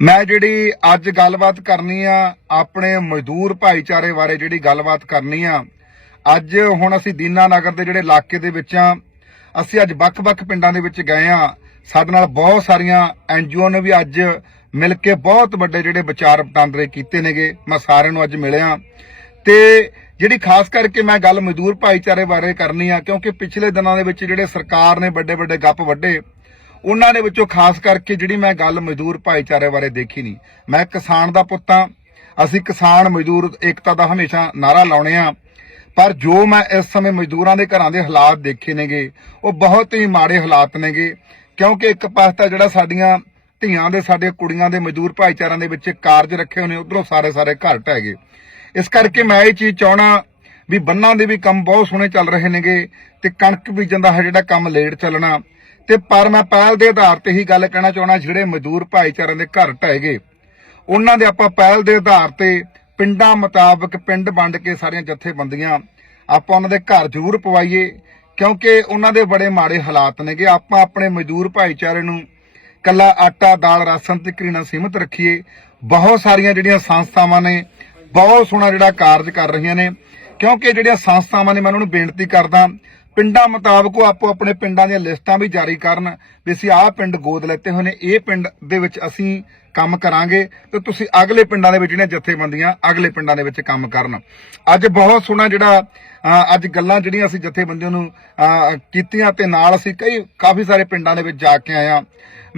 ਮੈਂ ਜਿਹੜੀ ਅੱਜ ਗੱਲਬਾਤ ਕਰਨੀ ਆ, ਆਪਣੇ ਮਜ਼ਦੂਰ ਭਾਈਚਾਰੇ ਬਾਰੇ ਜਿਹੜੀ ਗੱਲਬਾਤ ਕਰਨੀ ਆ, ਅੱਜ ਹੁਣ ਅਸੀਂ ਦੀਨਾ ਨਗਰ ਦੇ ਜਿਹੜੇ ਇਲਾਕੇ ਦੇ ਵਿੱਚ ਆ, ਅਸੀਂ ਅੱਜ ਵੱਖ-ਵੱਖ ਪਿੰਡਾਂ ਦੇ ਵਿੱਚ ਗਏ ਆ। ਸਾਡੇ ਨਾਲ ਬਹੁਤ ਸਾਰੀਆਂ ਐਨਜੀਓ ਨੇ ਵੀ ਅੱਜ ਮਿਲ ਕੇ ਬਹੁਤ ਵੱਡੇ ਜਿਹੜੇ ਵਿਚਾਰ ਵਟਾਂਦਰੇ ਕੀਤੇ ਨੇਗੇ। ਮੈਂ ਸਾਰਿਆਂ ਨੂੰ ਅੱਜ ਮਿਲਿਆ। ਤੇ ਜਿਹੜੀ ਖਾਸ ਕਰਕੇ ਮੈਂ ਗੱਲ ਮਜ਼ਦੂਰ ਭਾਈਚਾਰੇ ਬਾਰੇ ਕਰਨੀ ਆ, ਕਿਉਂਕਿ ਪਿਛਲੇ ਦਿਨਾਂ ਦੇ ਵਿੱਚ ਜਿਹੜੇ ਸਰਕਾਰ ਨੇ ਵੱਡੇ ਵੱਡੇ ਗੱਪ ਵੱਡੇ ਉਹਨਾਂ ਦੇ ਵਿੱਚੋਂ ਖਾਸ ਕਰਕੇ ਜਿਹੜੀ ਮੈਂ ਗੱਲ ਮਜ਼ਦੂਰ ਭਾਈਚਾਰੇ ਬਾਰੇ ਦੇਖੀ ਨਹੀਂ। ਮੈਂ ਕਿਸਾਨ ਦਾ ਪੁੱਤ ਪੁੱਤਾਂ ਅਸੀਂ ਕਿਸਾਨ, ਮਜ਼ਦੂਰ, ਏਕਤਾ ਦਾ ਹਮੇਸ਼ਾ ਨਾਰਾ ਲਾਉਣੇ ਆ ਪਰ ਜੋ ਮੈਂ ਇਸ ਸਮੇਂ ਮਜ਼ਦੂਰਾਂ ਦੇ ਘਰਾਂ ਦੇ ਹਾਲਾਤ ਦੇਖੇ ਨੇਗੇ, ਉਹ ਬਹੁਤ ਹੀ ਮਾੜੇ ਹਾਲਾਤ ਨੇਗੇ। ਕਿਉਂਕਿ ਇੱਕ ਪਾਸੇ ਤਾਂ ਜਿਹੜਾ ਸਾਡੀਆਂ ਧੀਆਂ ਦੇ, ਸਾਡੇ ਕੁੜੀਆਂ ਦੇ, ਮਜ਼ਦੂਰ ਭਾਈਚਾਰਿਆਂ ਦੇ ਵਿੱਚ ਕਾਰਜ ਰੱਖੇ ਹੋਏ ਨੇ, ਉਧਰੋਂ ਸਾਰੇ ਸਾਰੇ ਘਰ ਢਹਿ ਗਏ। ਇਸ ਕਰਕੇ ਮੈਂ ਇਹ ਚੀਜ਼ ਚਾਹਣਾ ਵੀ ਬੰਨਾਂ ਦੇ ਵੀ ਕੰਮ ਬਹੁਤ ਸੋਹਣੇ ਚੱਲ ਰਹੇ ਨੇਗੇ ਤੇ ਕਣਕ ਬੀਜਣ ਦਾ ਹੈ ਜਿਹੜਾ ਕੰਮ ਲੇਟ ਚੱਲਣਾ ਤੇ ਪਰ ਮੈਂ ਪਹਿਲ ਦੇ ਆਧਾਰ ਤੇ ਹੀ ਗੱਲ ਕਹਿਣਾ ਚਾਹਣਾ ਜਿਹੜੇ ਮਜ਼ਦੂਰ ਭਾਈਚਾਰਿਆਂ ਦੇ ਘਰ ਢਹਿ ਗਏ, ਉਹਨਾਂ ਦੇ ਆਪਾਂ ਪਹਿਲ ਦੇ ਆਧਾਰ ਤੇ ਪਿੰਡਾਂ ਮੁਤਾਬਕ ਪਿੰਡ ਵੰਡ ਕੇ ਸਾਰੀਆਂ ਜਥੇਬੰਦੀਆਂ ਆਪਾਂ ਉਹਨਾਂ ਦੇ ਘਰ ਜ਼ਰੂਰ ਪਵਾਈਏ, ਕਿਉਂਕਿ ਉਹਨਾਂ ਦੇ ਬੜੇ ਮਾੜੇ ਹਾਲਾਤ ਨੇਗੇ। ਆਪਾਂ ਆਪਣੇ ਮਜ਼ਦੂਰ ਭਾਈਚਾਰੇ ਨੂੰ ਕੱਲਾ ਆਟਾ, ਦਾਲ, ਰਾਸ਼ਨ ਤੇ ਕਰੀਨਾ ਸੀਮਤ ਰੱਖੀਏ। ਬਹੁਤ ਸਾਰੀਆਂ ਜਿਹੜੀਆਂ ਸੰਸਥਾਵਾਂ ਨੇ, ਬਹੁਤ ਸੋਹਣਾ ਜਿਹੜਾ ਕਾਰਜ ਕਰ ਰਹੀਆਂ ਨੇ, ਕਿਉਂਕਿ ਜਿਹੜੀਆਂ ਸੰਸਥਾਵਾਂ ਨੇ, ਮੈਂ ਉਹਨਾਂ ਨੂੰ ਬੇਨਤੀ ਕਰਦਾ ਪਿੰਡਾਂ ਮੁਤਾਬਕ ਉਹ ਆਪੋ ਆਪਣੇ ਪਿੰਡਾਂ ਦੀਆਂ ਲਿਸਟਾਂ ਵੀ ਜਾਰੀ ਕਰਨ ਵੀ ਅਸੀਂ ਆਹ ਪਿੰਡ ਗੋਦ ਲੈਤੇ ਹੋਏ ਨੇ, ਇਹ ਪਿੰਡ ਦੇ ਵਿੱਚ ਅਸੀਂ ਕੰਮ ਕਰਾਂਗੇ ਤੇ ਤੁਸੀਂ ਅਗਲੇ ਪਿੰਡਾਂ ਦੇ ਵਿੱਚ ਜਿਹੜੀਆਂ ਜਥੇਬੰਦੀਆਂ ਅਗਲੇ ਪਿੰਡਾਂ ਦੇ ਵਿੱਚ ਕੰਮ ਕਰਨ। ਅੱਜ ਬਹੁਤ ਸੋਹਣਾ ਜਿਹੜਾ ਅੱਜ ਗੱਲਾਂ ਜਿਹੜੀਆਂ ਅਸੀਂ ਜਥੇਬੰਦੀਆਂ ਨੂੰ ਕੀਤੀਆਂ ਤੇ ਨਾਲ ਅਸੀਂ ਕਈ, ਕਾਫੀ ਸਾਰੇ ਪਿੰਡਾਂ ਦੇ ਵਿੱਚ ਜਾ ਕੇ ਆਇਆ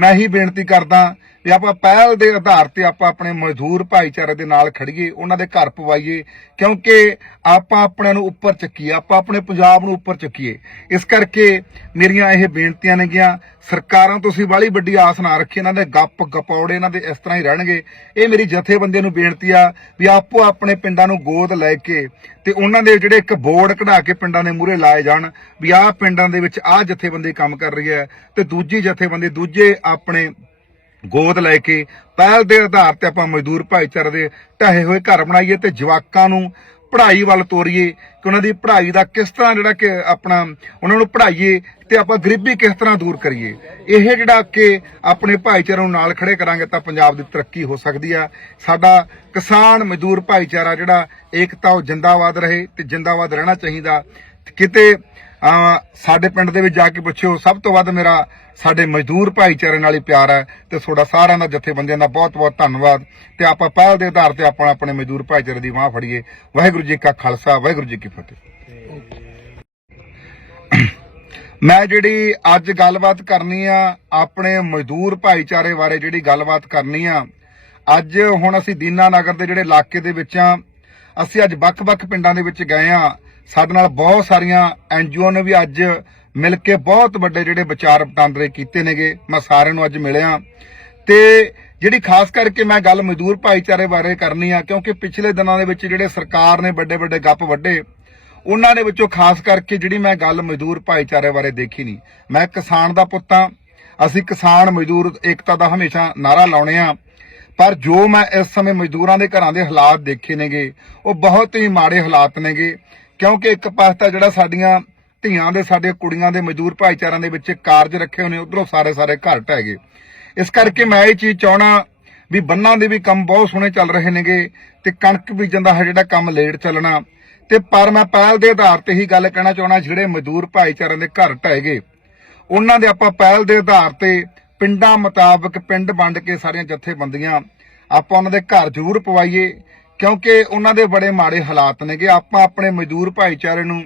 ਮੈਂ ਹੀ ਬੇਨਤੀ ਕਰਦਾ ਵੀ ਆਪਾਂ ਪਹਿਲ ਦੇ ਆਧਾਰ ਤੇ ਆਪਾਂ ਆਪਣੇ ਮਜ਼ਦੂਰ ਭਾਈਚਾਰੇ ਦੇ ਨਾਲ ਖੜੀਏ, ਉਹਨਾਂ ਦੇ ਘਰ ਪਵਾਈਏ, ਕਿਉਂਕਿ ਆਪਾਂ ਆਪਣਿਆਂ ਨੂੰ ਉੱਪਰ ਚੱਕੀਏ, ਆਪਾਂ ਆਪਣੇ ਪੰਜਾਬ ਨੂੰ ਉੱਪਰ ਚੱਕੀਏ। ਇਸ ਕਰਕੇ ਮੇਰੀਆਂ ਇਹ ਬੇਨਤੀਆਂ ਨੇਗੀਆਂ, ਸਰਕਾਰਾਂ ਤੋਂ ਅਸੀਂ ਬਾਹਲੀ ਵੱਡੀ ਆਸ ਨਾ ਰੱਖੀ ਇਹਨਾਂ ਦੇ ਗੱਪ ਗਪੌੜੇ ਇਹਨਾਂ ਦੇ ਇਸ ਤਰ੍ਹਾਂ ਹੀ ਰਹਿਣਗੇ। ਇਹ ਮੇਰੀ ਜਥੇਬੰਦੀਆਂ ਨੂੰ ਬੇਨਤੀ ਆ ਵੀ ਆਪੋ ਆਪਣੇ ਪਿੰਡਾਂ ਨੂੰ ਗੋਦ ਲੈ ਕੇ ਤੇ ਉਹਨਾਂ ਦੇ ਜਿਹੜੇ ਇੱਕ ਬੋਰਡ ਕਢਾ ਕੇ ਪਿੰਡਾਂ ਦੇ ਮੂਹਰੇ ਲਾਏ ਜਾਣ, ਵੀ ਆਹ ਪਿੰਡਾਂ ਦੇ ਵਿੱਚ ਆਹ ਜਥੇਬੰਦੀ ਕੰਮ ਕਰ ਰਹੀ ਹੈ ਤੇ ਦੂਜੀ ਜਥੇਬੰਦੀ, ਦੂਜੇ ਆਪਣੇ ਗੋਦ ਲੈ ਕੇ ਪਹਿਲ ਦੇ ਆਧਾਰ ਤੇ ਆਪਾਂ ਮਜ਼ਦੂਰ ਭਾਈਚਾਰੇ ਦੇ ਢਹੇ ਹੋਏ ਘਰ ਬਣਾਈਏ ਤੇ ਜਵਾਕਾਂ ਨੂੰ ਪੜ੍ਹਾਈ ਵੱਲ ਤੋਰੀਏ ਕਿ ਉਹਨਾਂ ਦੀ ਪੜ੍ਹਾਈ ਦਾ ਕਿਸ ਤਰ੍ਹਾਂ ਜਿਹੜਾ ਕਿ ਆਪਣਾ ਉਹਨਾਂ ਨੂੰ ਪੜ੍ਹਾਈਏ ਤੇ ਆਪਾਂ ਗਰੀਬੀ ਕਿਸ ਤਰ੍ਹਾਂ ਦੂਰ ਕਰੀਏ। ਇਹ ਜਿਹੜਾ ਕਿ ਆਪਣੇ ਭਾਈਚਾਰੇ ਨੂੰ ਨਾਲ ਖੜੇ ਕਰਾਂਗੇ ਤਾਂ ਪੰਜਾਬ ਦੀ ਤਰੱਕੀ ਹੋ ਸਕਦੀ ਆ। ਸਾਡਾ ਕਿਸਾਨ ਮਜ਼ਦੂਰ ਭਾਈਚਾਰਾ ਜਿਹੜਾ ਏਕਤਾ ਉਹ ਜਿੰਦਾਬਾਦ ਰਹੇ ਤੇ ਜਿੰਦਾਬਾਦ ਰਹਿਣਾ ਚਾਹੀਦਾ। ਕਿਤੇ ਸਾਡੇ ਪਿੰਡ ਦੇ ਵਿੱਚ ਜਾ ਕੇ ਪੁੱਛਿਓ, ਸਭ ਤੋਂ ਵੱਧ ਮੇਰਾ ਸਾਡੇ ਮਜ਼ਦੂਰ ਭਾਈਚਾਰੇ ਨਾਲ ਹੀ ਪਿਆਰ ਹੈ ਤੇ ਤੁਹਾਡਾ ਸਾਰਿਆਂ ਦਾ ਜਥੇਬੰਦੀਆਂ ਦਾ ਬਹੁਤ ਬਹੁਤ ਧੰਨਵਾਦ ਤੇ ਆਪਾਂ ਪਹਿਲ ਦੇ ਆਧਾਰ ਤੇ ਆਪਾਂ ਆਪਣੇ ਮਜ਼ਦੂਰ ਭਾਈਚਾਰੇ ਦੀ ਬਾਹ ਫੜੀਏ। ਵਾਹਿਗੁਰੂ ਜੀ ਕਾ ਖਾਲਸਾ, ਵਾਹਿਗੁਰੂ ਜੀ ਕੀ ਫਤਿਹ। ਮੈਂ ਜਿਹੜੀ ਅੱਜ ਗੱਲਬਾਤ ਕਰਨੀ ਆ, ਆਪਣੇ ਮਜ਼ਦੂਰ ਭਾਈਚਾਰੇ ਬਾਰੇ ਜਿਹੜੀ ਗੱਲਬਾਤ ਕਰਨੀ ਆ, ਅੱਜ ਹੁਣ ਅਸੀਂ ਦੀਨਾ ਨਗਰ ਦੇ ਜਿਹੜੇ ਇਲਾਕੇ ਦੇ ਵਿੱਚ ਆ, ਅਸੀਂ ਅੱਜ ਵੱਖ-ਵੱਖ ਪਿੰਡਾਂ ਦੇ ਵਿੱਚ ਗਏ ਆ ਸਾਡੇ ਨਾਲ ਬਹੁਤ ਸਾਰੀਆਂ ਐਨਜੀਓ ਨੇ ਵੀ ਅੱਜ ਮਿਲ ਕੇ ਬਹੁਤ ਵੱਡੇ ਜਿਹੜੇ ਵਿਚਾਰ ਵਟਾਂਦਰੇ ਕੀਤੇ ਨੇਗੇ। ਮੈਂ ਸਾਰਿਆਂ ਨੂੰ ਅੱਜ ਮਿਲਿਆ। ਤੇ ਜਿਹੜੀ ਖਾਸ ਕਰਕੇ ਮੈਂ ਗੱਲ ਮਜ਼ਦੂਰ ਭਾਈਚਾਰੇ ਬਾਰੇ ਕਰਨੀ ਆ, ਕਿਉਂਕਿ ਪਿਛਲੇ ਦਿਨਾਂ ਦੇ ਵਿੱਚ ਜਿਹੜੇ ਸਰਕਾਰ ਨੇ ਵੱਡੇ ਵੱਡੇ ਗੱਪ ਵੱਡੇ, ਉਹਨਾਂ ਦੇ ਵਿੱਚੋਂ ਖਾਸ ਕਰਕੇ ਜਿਹੜੀ ਮੈਂ ਗੱਲ ਮਜ਼ਦੂਰ ਭਾਈਚਾਰੇ ਬਾਰੇ ਦੇਖੀ ਨਹੀਂ। ਮੈਂ ਕਿਸਾਨ ਦਾ ਪੁੱਤ ਪੁੱਤਾਂ ਅਸੀਂ ਕਿਸਾਨ, ਮਜ਼ਦੂਰ, ਏਕਤਾ ਦਾ ਹਮੇਸ਼ਾ ਨਾਰਾ ਲਾਉਣੇ ਆ। ਪਰ ਜੋ ਮੈਂ ਇਸ ਸਮੇਂ ਮਜ਼ਦੂਰਾਂ ਦੇ ਘਰਾਂ ਦੇ ਹਾਲਾਤ ਦੇਖੇ ਨੇਗੇ, ਉਹ ਬਹੁਤ ਹੀ ਮਾੜੇ ਹਾਲਾਤ ਨੇਗੇ। ਕਿਉਂਕਿ ਇੱਕ ਪਾਸਤਾ ਜਿਹੜਾ ਸਾਡੀਆਂ ਧੀਆਂ ਦੇ, ਸਾਡੇ ਕੁੜੀਆਂ ਦੇ ਮਜ਼ਦੂਰ ਭਾਈਚਾਰਿਆਂ ਦੇ ਵਿੱਚ ਕਾਰਜ ਰੱਖੇ ਹੋਏ ਨੇ, ਉਧਰੋਂ ਸਾਰੇ ਸਾਰੇ ਘਰ ਢਹਿ ਗਏ। ਇਸ ਕਰਕੇ ਮੈਂ ਇਹ ਚੀਜ਼ ਚਾਹਣਾ ਵੀ ਬੰਨਾਂ ਦੇ ਵੀ ਕੰਮ ਬਹੁਤ ਸੋਹਣੇ ਚੱਲ ਰਹੇ ਨੇਗੇ ਤੇ ਕਣਕ ਬੀਜਣ ਦਾ ਜਿਹੜਾ ਕੰਮ ਲੇਟ ਚੱਲਣਾ। ਤੇ ਪਰ ਮੈਂ ਪਹਿਲ ਦੇ ਆਧਾਰ ਤੇ ਹੀ ਗੱਲ ਕਹਿਣਾ ਚਾਹਣਾ ਜਿਹੜੇ ਮਜ਼ਦੂਰ ਭਾਈਚਾਰਿਆਂ ਦੇ ਘਰ ਢਹਿ ਗਏ, ਉਹਨਾਂ ਦੇ ਆਪਾਂ ਪਹਿਲ ਦੇ ਆਧਾਰ ਤੇ ਪਿੰਡਾਂ ਮੁਤਾਬਕ ਪਿੰਡ ਵੰਡ ਕੇ ਸਾਰੀਆਂ ਜਥੇਬੰਦੀਆਂ ਆਪਾਂ ਉਹਨਾਂ ਦੇ ਘਰ ਜ਼ਰੂਰ ਪਵਾਈਏ। ਕਿਉਂਕਿ ਉਹਨਾਂ ਦੇ ਬੜੇ ਮਾੜੇ ਹਾਲਾਤ ਨੇਗੇ। ਆਪਾਂ ਆਪਣੇ ਮਜ਼ਦੂਰ ਭਾਈਚਾਰੇ ਨੂੰ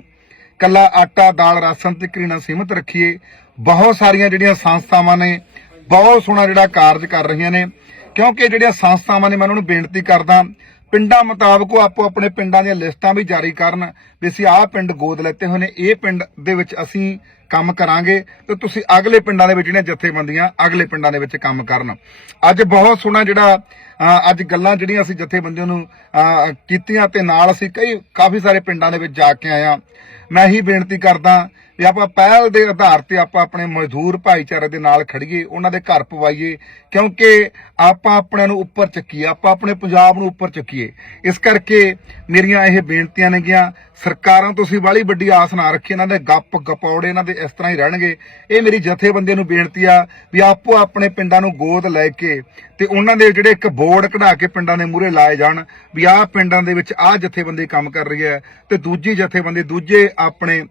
ਕੱਲਾ ਆਟਾ, ਦਾਲ, ਰਾਸ਼ਨ ਤੇ ਕਰੀਨਾ ਸੀਮਤ ਰੱਖੀਏ। ਬਹੁਤ ਸਾਰੀਆਂ ਜਿਹੜੀਆਂ ਸੰਸਥਾਵਾਂ ਨੇ, ਬਹੁਤ ਸੋਹਣਾ ਜਿਹੜਾ ਕਾਰਜ ਕਰ ਰਹੀਆਂ ਨੇ। ਕਿਉਂਕਿ ਜਿਹੜੀਆਂ ਸੰਸਥਾਵਾਂ ਨੇ, ਮੈਂ ਉਹਨਾਂ ਨੂੰ ਬੇਨਤੀ ਕਰਦਾ ਪਿੰਡਾਂ ਮੁਤਾਬਕ ਉਹ ਆਪੋ ਆਪਣੇ ਪਿੰਡਾਂ ਦੀਆਂ ਲਿਸਟਾਂ ਵੀ ਜਾਰੀ ਕਰਨ ਵੀ ਅਸੀਂ ਆਹ ਪਿੰਡ ਗੋਦ ਲੈਤੇ ਹੋਏ ਨੇ, ਇਹ ਪਿੰਡ ਦੇ ਵਿੱਚ ਅਸੀਂ ਕੰਮ ਕਰਾਂਗੇ ਤੇ ਤੁਸੀਂ ਅਗਲੇ ਪਿੰਡਾਂ ਦੇ ਵਿੱਚ ਜਿਹੜੀਆਂ ਜਥੇਬੰਦੀਆਂ ਅਗਲੇ ਪਿੰਡਾਂ ਦੇ ਵਿੱਚ ਕੰਮ ਕਰਨ। ਅੱਜ ਬਹੁਤ ਸੋਹਣਾ ਜਿਹੜਾ ਅੱਜ ਗੱਲਾਂ ਜਿਹੜੀਆਂ ਅਸੀਂ ਜਥੇਬੰਦੀਆਂ ਨੂੰ ਕੀਤੀਆਂ ਤੇ ਨਾਲ ਅਸੀਂ ਕਈ, ਕਾਫੀ ਸਾਰੇ ਪਿੰਡਾਂ ਦੇ ਵਿੱਚ ਜਾ ਕੇ ਆਇਆ। ਮੈਂ ਹੀ ਬੇਨਤੀ ਕਰਦਾ ਵੀ ਆਪਾਂ ਪਹਿਲ ਦੇ ਆਧਾਰ ਤੇ ਆਪਾਂ ਆਪਣੇ ਮਜ਼ਦੂਰ ਭਾਈਚਾਰੇ ਦੇ ਨਾਲ ਖੜੀਏ, ਉਹਨਾਂ ਦੇ ਘਰ ਪਵਾਈਏ, ਕਿਉਂਕਿ ਆਪਾਂ ਆਪਣਿਆਂ ਨੂੰ ਉੱਪਰ ਚੱਕੀਏ, ਆਪਾਂ ਆਪਣੇ ਪੰਜਾਬ ਨੂੰ ਉੱਪਰ ਚੱਕੀਏ। ਇਸ ਕਰਕੇ ਮੇਰੀਆਂ ਇਹ ਬੇਨਤੀਆਂ ਨੇਗੀਆਂ, ਸਰਕਾਰਾਂ ਤੋਂ ਅਸੀਂ ਬਾਹਲੀ ਵੱਡੀ ਆਸ ਨਾ ਰੱਖੀ ਇਹਨਾਂ ਦੇ ਗੱਪ ਗਪੌੜੇ ਇਹਨਾਂ ਦੇ ਇਸ ਤਰ੍ਹਾਂ ਹੀ ਰਹਿਣਗੇ। ਇਹ ਮੇਰੀ ਜਥੇਬੰਦੀਆਂ ਨੂੰ ਬੇਨਤੀ ਆ ਵੀ ਆਪੋ ਆਪਣੇ ਪਿੰਡਾਂ ਨੂੰ ਗੋਦ ਲੈ ਕੇ ਤੇ ਉਹਨਾਂ ਦੇ ਜਿਹੜੇ ਇੱਕ ਬੋਰਡ ਕਢਾ ਕੇ ਪਿੰਡਾਂ ਦੇ ਮੂਹਰੇ ਲਾਏ ਜਾਣ ਵੀ ਆਹ ਪਿੰਡਾਂ ਦੇ ਵਿੱਚ ਆਹ ਜਥੇਬੰਦੀ ਕੰਮ ਕਰ ਰਹੀ ਹੈ ਤੇ ਦੂਜੀ ਜਥੇਬੰਦੀ, ਦੂਜੇ ਆਪਣੇ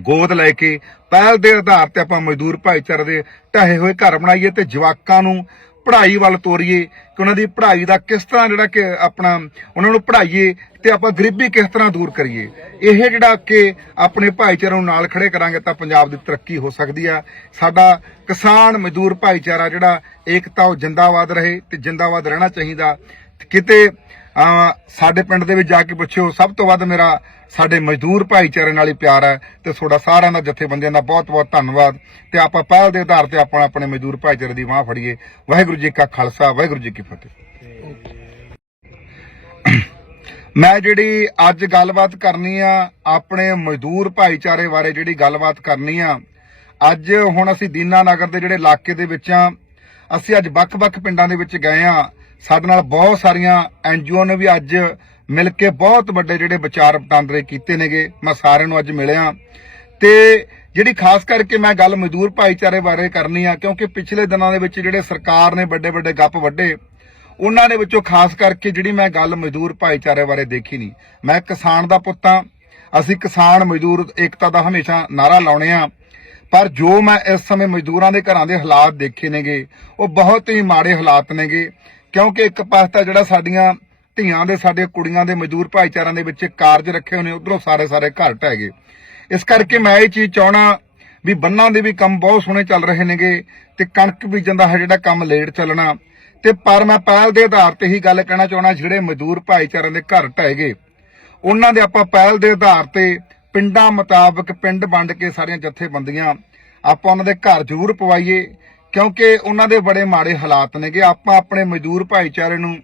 ਗੋਦ ਲੈ ਕੇ ਪਹਿਲ ਦੇ ਆਧਾਰ ਤੇ ਆਪਾਂ ਮਜ਼ਦੂਰ ਭਾਈਚਾਰੇ ਦੇ ਢਹੇ ਹੋਏ ਘਰ ਬਣਾਈਏ ਤੇ ਜਵਾਕਾਂ ਨੂੰ ਪੜ੍ਹਾਈ ਵੱਲ ਤੋਰੀਏ ਕਿ ਉਹਨਾਂ ਦੀ ਪੜ੍ਹਾਈ ਦਾ ਕਿਸ ਤਰ੍ਹਾਂ ਜਿਹੜਾ ਕਿ ਆਪਣਾ ਉਹਨਾਂ ਨੂੰ ਪੜ੍ਹਾਈਏ ਤੇ ਆਪਾਂ ਗਰੀਬੀ ਕਿਸ ਤਰ੍ਹਾਂ ਦੂਰ ਕਰੀਏ। ਇਹ ਜਿਹੜਾ ਕਿ ਆਪਣੇ ਭਾਈਚਾਰੇ ਨੂੰ ਨਾਲ ਖੜੇ ਕਰਾਂਗੇ ਤਾਂ ਪੰਜਾਬ ਦੀ ਤਰੱਕੀ ਹੋ ਸਕਦੀ ਆ। ਸਾਡਾ ਕਿਸਾਨ ਮਜ਼ਦੂਰ ਭਾਈਚਾਰਾ ਜਿਹੜਾ ਏਕਤਾ ਉਹ ਜਿੰਦਾਬਾਦ ਰਹੇ ਤੇ ਜਿੰਦਾਬਾਦ ਰਹਿਣਾ ਚਾਹੀਦਾ। ਕਿਤੇ ਸਾਡੇ ਪਿੰਡ ਦੇ ਵਿੱਚ ਜਾ ਕੇ ਪੁੱਛਿਓ, ਸਭ ਤੋਂ ਵੱਧ ਮੇਰਾ ਸਾਡੇ ਮਜ਼ਦੂਰ ਭਾਈਚਾਰੇ ਨਾਲ ਹੀ ਪਿਆਰ ਹੈ ਤੇ ਤੁਹਾਡਾ ਸਾਰਿਆਂ ਦਾ ਜਥੇਬੰਦੀਆਂ ਦਾ ਬਹੁਤ ਬਹੁਤ ਧੰਨਵਾਦ ਤੇ ਆਪਾਂ ਪਹਿਲ ਦੇ ਆਧਾਰ ਤੇ ਆਪਾਂ ਆਪਣੇ ਮਜ਼ਦੂਰ ਭਾਈਚਾਰੇ ਦੀ ਬਾਹ ਫੜੀਏ। ਵਾਹਿਗੁਰੂ ਜੀ ਕਾ ਖਾਲਸਾ, ਵਾਹਿਗੁਰੂ ਜੀ ਕੀ ਫਤਿਹ। ਮੈਂ ਜਿਹੜੀ ਅੱਜ ਗੱਲਬਾਤ ਕਰਨੀ ਆ, ਆਪਣੇ ਮਜ਼ਦੂਰ ਭਾਈਚਾਰੇ ਬਾਰੇ ਜਿਹੜੀ ਗੱਲਬਾਤ ਕਰਨੀ ਆ, ਅੱਜ ਹੁਣ ਅਸੀਂ ਦੀਨਾ ਨਗਰ ਦੇ ਜਿਹੜੇ ਇਲਾਕੇ ਦੇ ਵਿੱਚ ਆ, ਅਸੀਂ ਅੱਜ ਵੱਖ-ਵੱਖ ਪਿੰਡਾਂ ਦੇ ਵਿੱਚ ਗਏ ਆ ਸਾਡੇ ਨਾਲ ਬਹੁਤ ਸਾਰੀਆਂ ਐਨਜੀਓ ਨੇ ਵੀ ਅੱਜ ਮਿਲ ਕੇ ਬਹੁਤ ਵੱਡੇ ਜਿਹੜੇ ਵਿਚਾਰ ਵਟਾਂਦਰੇ ਕੀਤੇ ਨੇਗੇ। ਮੈਂ ਸਾਰਿਆਂ ਨੂੰ ਅੱਜ ਮਿਲਿਆ। ਤੇ ਜਿਹੜੀ ਖਾਸ ਕਰਕੇ ਮੈਂ ਗੱਲ ਮਜ਼ਦੂਰ ਭਾਈਚਾਰੇ ਬਾਰੇ ਕਰਨੀ ਆ, ਕਿਉਂਕਿ ਪਿਛਲੇ ਦਿਨਾਂ ਦੇ ਵਿੱਚ ਜਿਹੜੇ ਸਰਕਾਰ ਨੇ ਵੱਡੇ ਵੱਡੇ ਗੱਪ ਵੱਡੇ ਉਹਨਾਂ ਦੇ ਵਿੱਚੋਂ ਖਾਸ ਕਰਕੇ ਜਿਹੜੀ ਮੈਂ ਗੱਲ ਮਜ਼ਦੂਰ ਭਾਈਚਾਰੇ ਬਾਰੇ ਦੇਖੀ ਨਹੀਂ। ਮੈਂ ਕਿਸਾਨ ਦਾ ਪੁੱਤ ਪੁੱਤਾਂ ਅਸੀਂ ਕਿਸਾਨ, ਮਜ਼ਦੂਰ, ਏਕਤਾ ਦਾ ਹਮੇਸ਼ਾ ਨਾਰਾ ਲਾਉਣੇ ਆ। ਪਰ ਜੋ ਮੈਂ ਇਸ ਸਮੇਂ ਮਜ਼ਦੂਰਾਂ ਦੇ ਘਰਾਂ ਦੇ ਹਾਲਾਤ ਦੇਖੇ ਨੇਗੇ, ਉਹ ਬਹੁਤ ਹੀ ਮਾੜੇ ਹਾਲਾਤ ਨੇਗੇ। ਕਿਉਂਕਿ ਇੱਕ ਪਾਸੇ ਤਾਂ ਜਿਹੜਾ ਸਾਡੀਆਂ ਧੀਆਂ ਦੇ, ਸਾਡੇ ਕੁੜੀਆਂ ਦੇ, ਮਜ਼ਦੂਰ ਭਾਈਚਾਰਿਆਂ ਦੇ ਵਿੱਚ ਕਾਰਜ ਰੱਖੇ ਹੋਏ ਉਧਰੋਂ ਸਾਰੇ ਸਾਰੇ ਘਰ ਢਹਿ ਗਏ। ਇਸ ਕਰਕੇ ਮੈਂ ਇਹ ਚੀਜ਼ ਚਾਹਣਾ ਵੀ ਬੰਨਾਂ ਦੇ ਵੀ ਕੰਮ ਬਹੁਤ ਸੋਹਣੇ ਚੱਲ ਰਹੇ ਨੇਗੇ ਤੇ ਕਣਕ ਬੀਜਣ ਦਾ ਜਿਹੜਾ ਕੰਮ ਲੇਟ ਚੱਲਣਾ। ਤੇ ਪਰ ਮੈਂ ਪਹਿਲ ਦੇ ਆਧਾਰ ਤੇ ਹੀ ਗੱਲ ਕਹਿਣਾ ਚਾਹਣਾ ਜਿਹੜੇ ਮਜ਼ਦੂਰ ਭਾਈਚਾਰਿਆਂ ਦੇ ਘਰ ਢਹਿ ਗਏ, ਉਹਨਾਂ ਦੇ ਆਪਾਂ ਪਹਿਲ ਦੇ ਆਧਾਰ ਤੇ ਪਿੰਡਾਂ ਮੁਤਾਬਕ ਪਿੰਡ ਵੰਡ ਕੇ ਸਾਰੀਆਂ ਜਥੇਬੰਦੀਆਂ ਆਪਾਂ ਉਹਨਾਂ ਦੇ ਘਰ ਜ਼ਰੂਰ ਪਵਾਈਏ। ਕਿਉਂਕਿ ਉਹਨਾਂ ਦੇ ਬੜੇ ਮਾੜੇ ਹਾਲਾਤ ਨੇਗੇ। ਆਪਾਂ ਆਪਣੇ ਮਜ਼ਦੂਰ ਭਾਈਚਾਰੇ ਨੂੰ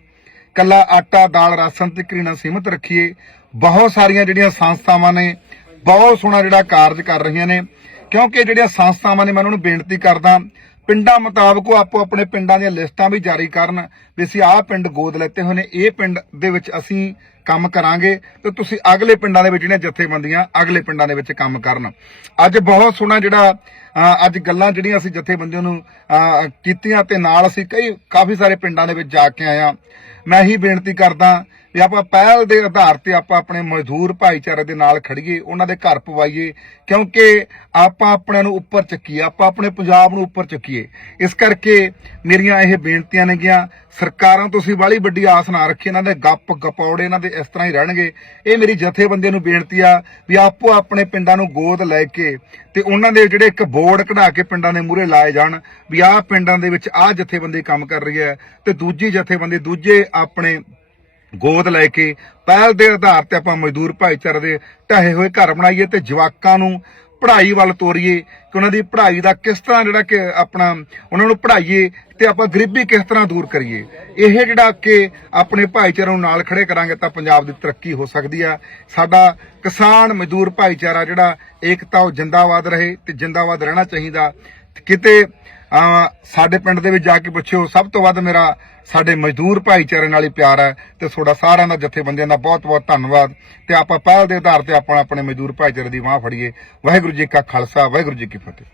ਕੱਲਾ ਆਟਾ, ਦਾਲ, ਰਾਸ਼ਨ ਤੇ ਕਰੀਨਾ ਸੀਮਤ ਰੱਖੀਏ। ਬਹੁਤ ਸਾਰੀਆਂ ਜਿਹੜੀਆਂ ਸੰਸਥਾਵਾਂ ਨੇ, ਬਹੁਤ ਸੋਹਣਾ ਜਿਹੜਾ ਕਾਰਜ ਕਰ ਰਹੀਆਂ ਨੇ। ਕਿਉਂਕਿ ਜਿਹੜੀਆਂ ਸੰਸਥਾਵਾਂ ਨੇ, ਮੈਂ ਉਹਨਾਂ ਨੂੰ ਬੇਨਤੀ ਕਰਦਾ, ਪਿੰਡਾਂ ਮੁਤਾਬਕ ਉਹ ਆਪੋ ਆਪਣੇ ਪਿੰਡਾਂ ਦੀਆਂ ਲਿਸਟਾਂ ਵੀ ਜਾਰੀ ਕਰਨ ਵੀ ਅਸੀਂ ਆਹ ਪਿੰਡ ਗੋਦ ਲੈਤੇ ਹੋਏ ਨੇ। ਇਹ ਪਿੰਡ ਦੇ ਵਿੱਚ ਅਸੀਂ ਕੰਮ ਕਰਾਂਗੇ ਤੇ ਤੁਸੀਂ ਅਗਲੇ ਪਿੰਡਾਂ ਦੇ ਵਿੱਚ ਜਿਹੜੀਆਂ ਜਥੇਬੰਦੀਆਂ ਅਗਲੇ ਪਿੰਡਾਂ ਦੇ ਵਿੱਚ ਕੰਮ ਕਰਨ। ਅੱਜ ਬਹੁਤ ਸੋਹਣਾ ਜਿਹੜਾ ਅੱਜ ਗੱਲਾਂ ਜਿਹੜੀਆਂ ਅਸੀਂ ਜਥੇਬੰਦੀਆਂ ਨੂੰ ਕੀਤੀਆਂ ਤੇ ਨਾਲ ਅਸੀਂ ਕਈ, ਕਾਫੀ ਸਾਰੇ ਪਿੰਡਾਂ ਦੇ ਵਿੱਚ ਜਾ ਕੇ ਆਇਆ ਮੈਂ ਹੀ ਬੇਨਤੀ ਕਰਦਾ ਵੀ ਆਪਾਂ ਪਹਿਲ ਦੇ ਆਧਾਰ ਤੇ ਆਪਾਂ ਆਪਣੇ ਮਜ਼ਦੂਰ ਭਾਈਚਾਰੇ ਦੇ ਨਾਲ ਖੜੀਏ ਉਹਨਾਂ ਦੇ ਘਰ ਪਵਾਈਏ, ਕਿਉਂਕਿ ਆਪਾਂ ਆਪਣਿਆਂ ਨੂੰ ਉੱਪਰ ਚੱਕੀਏ, ਆਪਾਂ ਆਪਣੇ ਪੰਜਾਬ ਨੂੰ ਉੱਪਰ ਚੱਕੀਏ। ਇਸ ਕਰਕੇ ਮੇਰੀਆਂ ਇਹ ਬੇਨਤੀਆਂ ਨੇਗੀਆਂ ਸਰਕਾਰਾਂ ਤੋਂ ਅਸੀਂ ਵੱਡੀ ਆਸ ਨਾ ਰੱਖੀ, ਇਹਨਾਂ ਦੇ ਗੱਪ ਗਪੌੜੇ ਇਹਨਾਂ ਦੇ ਇਸ ਤਰ੍ਹਾਂ ਹੀ ਰਹਿਣਗੇ। ਇਹ ਮੇਰੀ ਜਥੇਬੰਦੀਆਂ ਨੂੰ ਬੇਨਤੀ ਆ ਵੀ ਆਪੋ ਆਪਣੇ ਪਿੰਡਾਂ ਨੂੰ ਗੋਦ ਲੈ ਕੇ ਤੇ ਉਹਨਾਂ ਦੇ ਜਿਹੜੇ ਇੱਕ ਬੋਰਡ ਕਢਾ ਕੇ ਪਿੰਡਾਂ ਦੇ ਮੂਹਰੇ ਲਾਏ ਜਾਣ ਵੀ ਆਹ ਪਿੰਡਾਂ ਦੇ ਵਿੱਚ ਆਹ ਜਥੇਬੰਦੀ ਕੰਮ ਕਰ ਰਹੀ ਹੈ ਤੇ ਦੂਜੀ ਜਥੇਬੰਦੀ, ਦੂਜੇ ਆਪਣੇ ਗੋਦ ਲੈ ਕੇ ਪਹਿਲ ਦੇ ਆਧਾਰ ਤੇ ਆਪਾਂ ਮਜ਼ਦੂਰ ਭਾਈਚਾਰੇ ਦੇ ਢਹੇ ਹੋਏ ਘਰ ਬਣਾਈਏ ਤੇ ਜਵਾਕਾਂ ਨੂੰ ਪੜ੍ਹਾਈ ਵੱਲ ਤੋਰੀਏ ਕਿ ਉਹਨਾਂ ਦੀ ਪੜ੍ਹਾਈ ਦਾ ਕਿਸ ਤਰ੍ਹਾਂ ਜਿਹੜਾ ਕਿ ਆਪਣਾ ਉਹਨਾਂ ਨੂੰ ਪੜ੍ਹਾਈਏ ਤੇ ਆਪਾਂ ਗਰੀਬੀ ਕਿਸ ਤਰ੍ਹਾਂ ਦੂਰ ਕਰੀਏ। ਇਹ ਜਿਹੜਾ ਕਿ ਆਪਣੇ ਭਾਈਚਾਰੇ ਨੂੰ ਨਾਲ ਖੜੇ ਕਰਾਂਗੇ ਤਾਂ ਪੰਜਾਬ ਦੀ ਤਰੱਕੀ ਹੋ ਸਕਦੀ ਆ। ਸਾਡਾ ਕਿਸਾਨ ਮਜ਼ਦੂਰ ਭਾਈਚਾਰਾ ਜਿਹੜਾ ਏਕਤਾ ਉਹ ਜਿੰਦਾਬਾਦ ਰਹੇ ਤੇ ਜਿੰਦਾਬਾਦ ਰਹਿਣਾ ਚਾਹੀਦਾ। ਕਿਤੇ ਸਾਡੇ ਪਿੰਡ ਦੇ ਵਿੱਚ ਜਾ ਕੇ ਪੁੱਛਿਓ, ਸਭ ਤੋਂ ਵੱਧ ਮੇਰਾ ਸਾਡੇ ਮਜ਼ਦੂਰ ਭਾਈਚਾਰੇ ਨਾਲ ਹੀ ਪਿਆਰ ਹੈ ਤੇ ਤੁਹਾਡਾ ਸਾਰਿਆਂ ਦਾ ਜਥੇਬੰਦੀਆਂ ਦਾ ਬਹੁਤ ਬਹੁਤ ਧੰਨਵਾਦ ਤੇ ਆਪਾਂ ਪਹਿਲ ਦੇ ਆਧਾਰ ਤੇ ਆਪਾਂ ਆਪਣੇ ਮਜ਼ਦੂਰ ਭਾਈਚਾਰੇ ਦੀ ਬਾਹ ਫੜੀਏ। ਵਾਹਿਗੁਰੂ ਜੀ ਕਾ ਖਾਲਸਾ, ਵਾਹਿਗੁਰੂ ਜੀ ਕੀ ਫਤਿਹ।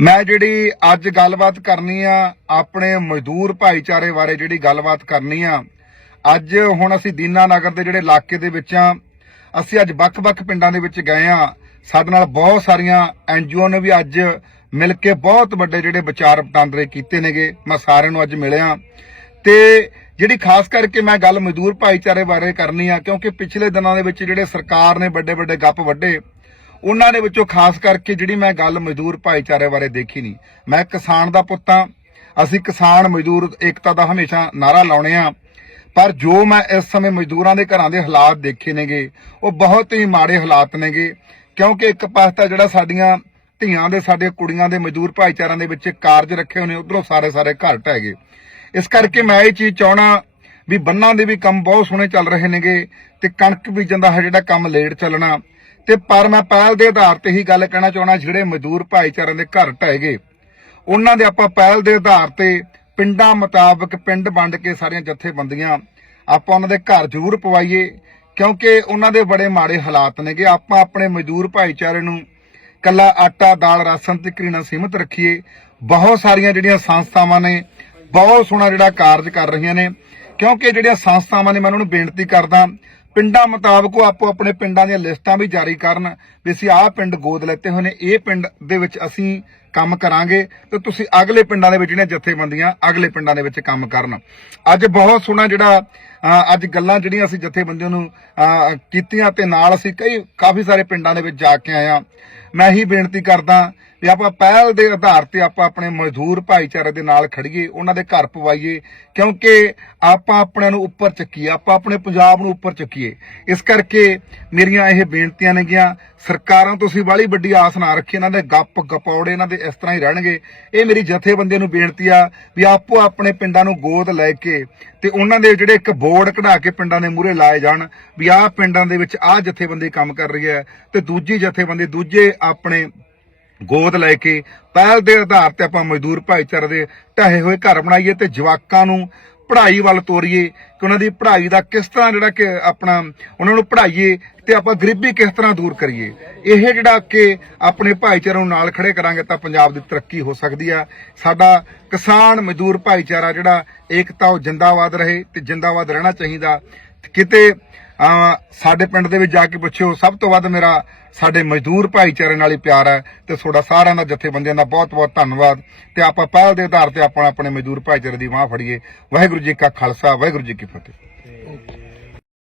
ਮੈਂ ਜਿਹੜੀ ਅੱਜ ਗੱਲਬਾਤ ਕਰਨੀ ਆ, ਆਪਣੇ ਮਜ਼ਦੂਰ ਭਾਈਚਾਰੇ ਬਾਰੇ ਜਿਹੜੀ ਗੱਲਬਾਤ ਕਰਨੀ ਆ, ਅੱਜ ਹੁਣ ਅਸੀਂ ਦੀਨਾ ਨਗਰ ਦੇ ਜਿਹੜੇ ਇਲਾਕੇ ਦੇ ਵਿੱਚ ਆ, ਅਸੀਂ ਅੱਜ ਵੱਖ-ਵੱਖ ਪਿੰਡਾਂ ਦੇ ਵਿੱਚ ਗਏ ਆ ਸਾਡੇ ਨਾਲ ਬਹੁਤ ਸਾਰੀਆਂ ਐਨਜੀਓ ਨੇ ਵੀ ਅੱਜ ਮਿਲ ਕੇ ਬਹੁਤ ਵੱਡੇ ਜਿਹੜੇ ਵਿਚਾਰ ਵਟਾਂਦਰੇ ਕੀਤੇ ਨੇਗੇ। ਮੈਂ ਸਾਰਿਆਂ ਨੂੰ ਅੱਜ ਮਿਲਿਆ। ਤੇ ਜਿਹੜੀ ਖਾਸ ਕਰਕੇ ਮੈਂ ਗੱਲ ਮਜ਼ਦੂਰ ਭਾਈਚਾਰੇ ਬਾਰੇ ਕਰਨੀ ਆ, ਕਿਉਂਕਿ ਪਿਛਲੇ ਦਿਨਾਂ ਦੇ ਵਿੱਚ ਜਿਹੜੇ ਸਰਕਾਰ ਨੇ ਵੱਡੇ ਵੱਡੇ ਗੱਪ ਵੱਡੇ ਉਹਨਾਂ ਦੇ ਵਿੱਚੋਂ ਖਾਸ ਕਰਕੇ ਜਿਹੜੀ ਮੈਂ ਗੱਲ ਮਜ਼ਦੂਰ ਭਾਈਚਾਰੇ ਬਾਰੇ ਦੇਖੀ ਨਹੀਂ। ਮੈਂ ਕਿਸਾਨ ਦਾ ਪੁੱਤ ਪੁੱਤਾਂ ਅਸੀਂ ਕਿਸਾਨ, ਮਜ਼ਦੂਰ, ਏਕਤਾ ਦਾ ਹਮੇਸ਼ਾ ਨਾਰਾ ਲਾਉਣੇ ਆ। ਪਰ ਜੋ ਮੈਂ ਇਸ ਸਮੇਂ ਮਜ਼ਦੂਰਾਂ ਦੇ ਘਰਾਂ ਦੇ ਹਾਲਾਤ ਦੇਖੇ ਨੇਗੇ, ਉਹ ਬਹੁਤ ਹੀ ਮਾੜੇ ਹਾਲਾਤ ਨੇਗੇ। ਕਿਉਂਕਿ ਇੱਕ ਪਾਸੇ ਤਾਂ ਜਿਹੜਾ ਸਾਡੀਆਂ ਧੀਆਂ ਦੇ, ਸਾਡੇ ਕੁੜੀਆਂ ਦੇ, ਮਜ਼ਦੂਰ ਭਾਈਚਾਰਿਆਂ ਦੇ ਵਿੱਚ ਕਾਰਜ ਰੱਖੇ ਹੋਏ ਨੇ, ਉਧਰੋਂ ਸਾਰੇ ਸਾਰੇ ਘਰ ਢਹਿ ਗਏ। ਇਸ ਕਰਕੇ ਮੈਂ ਇਹ ਚੀਜ਼ ਚਾਹਣਾ ਵੀ ਬੰਨਾਂ ਦੇ ਵੀ ਕੰਮ ਬਹੁਤ ਸੋਹਣੇ ਚੱਲ ਰਹੇ ਨੇਗੇ ਤੇ ਕਣਕ ਬੀਜਣ ਦਾ ਜਿਹੜਾ ਕੰਮ ਲੇਟ ਚੱਲਣਾ। ਤੇ ਪਰ ਮੈਂ ਪਹਿਲ ਦੇ ਆਧਾਰ ਤੇ ਹੀ ਗੱਲ ਕਹਿਣਾ ਚਾਹਣਾ ਜਿਹੜੇ ਮਜ਼ਦੂਰ ਭਾਈਚਾਰਿਆਂ ਦੇ ਘਰ ਢਹਿ ਗਏ, ਉਹਨਾਂ ਦੇ ਆਪਾਂ ਪਹਿਲ ਦੇ ਆਧਾਰ ਤੇ ਪਿੰਡਾਂ ਮੁਤਾਬਕ ਪਿੰਡ ਵੰਡ ਕੇ ਸਾਰੀਆਂ ਜਥੇਬੰਦੀਆਂ ਆਪਾਂ ਉਹਨਾਂ ਦੇ ਘਰ ਜ਼ਰੂਰ ਪਵਾਈਏ। ਕਿਉਂਕਿ ਉਹਨਾਂ ਦੇ ਬੜੇ ਮਾੜੇ ਹਾਲਾਤ ਨੇਗੇ। ਆਪਾਂ ਆਪਣੇ ਮਜ਼ਦੂਰ ਭਾਈਚਾਰੇ ਨੂੰ ਕੱਲਾ ਆਟਾ, ਦਾਲ, ਰਾਸ਼ਨ ਤੇ ਕਰੀਨਾ ਸੀਮਤ ਰੱਖੀਏ। ਬਹੁਤ ਸਾਰੀਆਂ ਜਿਹੜੀਆਂ ਸੰਸਥਾਵਾਂ ਨੇ, ਬਹੁਤ ਸੋਹਣਾ ਜਿਹੜਾ ਕਾਰਜ ਕਰ ਰਹੀਆਂ ਨੇ। ਕਿਉਂਕਿ ਜਿਹੜੀਆਂ ਸੰਸਥਾਵਾਂ ਨੇ, ਮੈਂ ਉਹਨਾਂ ਨੂੰ ਬੇਨਤੀ ਕਰਦਾ, ਪਿੰਡਾਂ ਮੁਤਾਬਕ ਉਹ ਆਪੋ ਆਪਣੇ ਪਿੰਡਾਂ ਦੀਆਂ ਲਿਸਟਾਂ ਵੀ ਜਾਰੀ ਕਰਨ ਵੀ ਅਸੀਂ ਆਹ ਪਿੰਡ ਗੋਦ ਲੈਤੇ ਹੋਏ ਨੇ। ਇਹ ਪਿੰਡ ਦੇ ਵਿੱਚ ਅਸੀਂ ਕੰਮ ਕਰਾਂਗੇ ਤੇ ਤੁਸੀਂ ਅਗਲੇ ਪਿੰਡਾਂ ਦੇ ਵਿੱਚ ਜਿਹੜੀਆਂ ਜਥੇਬੰਦੀਆਂ ਅਗਲੇ ਪਿੰਡਾਂ ਦੇ ਵਿੱਚ ਕੰਮ ਕਰਨ। ਅੱਜ ਬਹੁਤ ਸੋਹਣਾ ਜਿਹੜਾ ਅੱਜ ਗੱਲਾਂ ਜਿਹੜੀਆਂ ਅਸੀਂ ਜਥੇਬੰਦੀਆਂ ਨੂੰ ਕੀਤੀਆਂ ਤੇ ਨਾਲ ਅਸੀਂ ਕਈ, ਕਾਫੀ ਸਾਰੇ ਪਿੰਡਾਂ ਦੇ ਵਿੱਚ ਜਾ ਕੇ ਆਏ ਆ ਮੈਂ ਹੀ ਬੇਨਤੀ ਕਰਦਾ ਵੀ ਆਪਾਂ ਪਹਿਲ ਦੇ ਆਧਾਰ ਤੇ ਆਪਾਂ ਆਪਣੇ ਮਜ਼ਦੂਰ ਭਾਈਚਾਰੇ ਦੇ ਨਾਲ ਖੜੀਏ ਉਹਨਾਂ ਦੇ ਘਰ ਪਵਾਈਏ, ਕਿਉਂਕਿ ਆਪਾਂ ਆਪਣਿਆਂ ਨੂੰ ਉੱਪਰ ਚੱਕੀਏ, ਆਪਾਂ ਆਪਣੇ ਪੰਜਾਬ ਨੂੰ ਉੱਪਰ ਚੱਕੀਏ। ਇਸ ਕਰਕੇ ਮੇਰੀਆਂ ਇਹ ਬੇਨਤੀਆਂ ਨੇਗੀਆਂ, ਸਰਕਾਰਾਂ ਤੋਂ ਅਸੀਂ ਬਾਹਲੀ ਵੱਡੀ ਆਸ ਨਾ ਰੱਖੀ ਇਹਨਾਂ ਦੇ ਗੱਪ ਗਪੌੜੇ ਇਹਨਾਂ ਦੇ ਇਸ ਤਰ੍ਹਾਂ ਹੀ ਰਹਿਣਗੇ। ਇਹ ਮੇਰੀ ਜਥੇਬੰਦੀਆਂ ਨੂੰ ਬੇਨਤੀ ਆ ਵੀ ਆਪੋ ਆਪਣੇ ਪਿੰਡਾਂ ਨੂੰ ਗੋਦ ਲੈ ਕੇ ਤੇ ਉਹਨਾਂ ਦੇ ਜਿਹੜੇ ਇੱਕ ਬੋਰਡ ਕਢਾ ਕੇ ਪਿੰਡਾਂ ਦੇ ਮੂਹਰੇ ਲਾਏ ਜਾਣ ਵੀ ਆਹ ਪਿੰਡਾਂ ਦੇ ਵਿੱਚ ਆਹ ਜਥੇਬੰਦੀ ਕੰਮ ਕਰ ਰਹੀ ਹੈ ਤੇ ਦੂਜੀ ਜਥੇਬੰਦੀ, ਦੂਜੇ ਆਪਣੇ ਗੋਦ ਲੈ ਕੇ ਪਹਿਲ ਦੇ ਆਧਾਰ ਤੇ ਆਪਾਂ ਮਜ਼ਦੂਰ ਭਾਈਚਾਰੇ ਦੇ ਢਹੇ ਹੋਏ ਘਰ ਬਣਾਈਏ ਤੇ ਜਵਾਕਾਂ ਨੂੰ ਪੜ੍ਹਾਈ ਵੱਲ ਤੋਰੀਏ ਕਿ ਉਹਨਾਂ ਦੀ ਪੜ੍ਹਾਈ ਦਾ ਕਿਸ ਤਰ੍ਹਾਂ ਜਿਹੜਾ ਕਿ ਆਪਣਾ ਉਹਨਾਂ ਨੂੰ ਪੜ੍ਹਾਈਏ ਤੇ ਆਪਾਂ ਗਰੀਬੀ ਕਿਸ ਤਰ੍ਹਾਂ ਦੂਰ ਕਰੀਏ। ਇਹ ਜਿਹੜਾ ਕਿ ਆਪਣੇ ਭਾਈਚਾਰੇ ਨੂੰ ਨਾਲ ਖੜੇ ਕਰਾਂਗੇ ਤਾਂ ਪੰਜਾਬ ਦੀ ਤਰੱਕੀ ਹੋ ਸਕਦੀ ਆ। ਸਾਡਾ ਕਿਸਾਨ ਮਜ਼ਦੂਰ ਭਾਈਚਾਰਾ ਜਿਹੜਾ ਏਕਤਾ ਉਹ ਜਿੰਦਾਬਾਦ ਰਹੇ ਤੇ ਜਿੰਦਾਬਾਦ ਰਹਿਣਾ ਚਾਹੀਦਾ। ਕਿਤੇ ਸਾਡੇ ਪਿੰਡ ਦੇ ਵਿੱਚ ਜਾ ਕੇ ਪੁੱਛਿਓ, ਸਭ ਤੋਂ ਵੱਧ ਮੇਰਾ ਸਾਡੇ ਮਜ਼ਦੂਰ ਭਾਈਚਾਰੇ ਨਾਲ ਹੀ ਪਿਆਰ ਹੈ ਤੇ ਤੁਹਾਡਾ ਸਾਰਿਆਂ ਦਾ ਜਥੇਬੰਦੀਆਂ ਦਾ ਬਹੁਤ ਬਹੁਤ ਧੰਨਵਾਦ ਤੇ ਆਪਾਂ ਪਹਿਲ ਦੇ ਆਧਾਰ ਤੇ ਆਪਾਂ ਆਪਣੇ ਮਜ਼ਦੂਰ ਭਾਈਚਾਰੇ ਦੀ ਬਾਹ ਫੜੀਏ। ਵਾਹਿਗੁਰੂ ਜੀ ਕਾ ਖਾਲਸਾ, ਵਾਹਿਗੁਰੂ ਜੀ ਕੀ ਫਤਿਹ।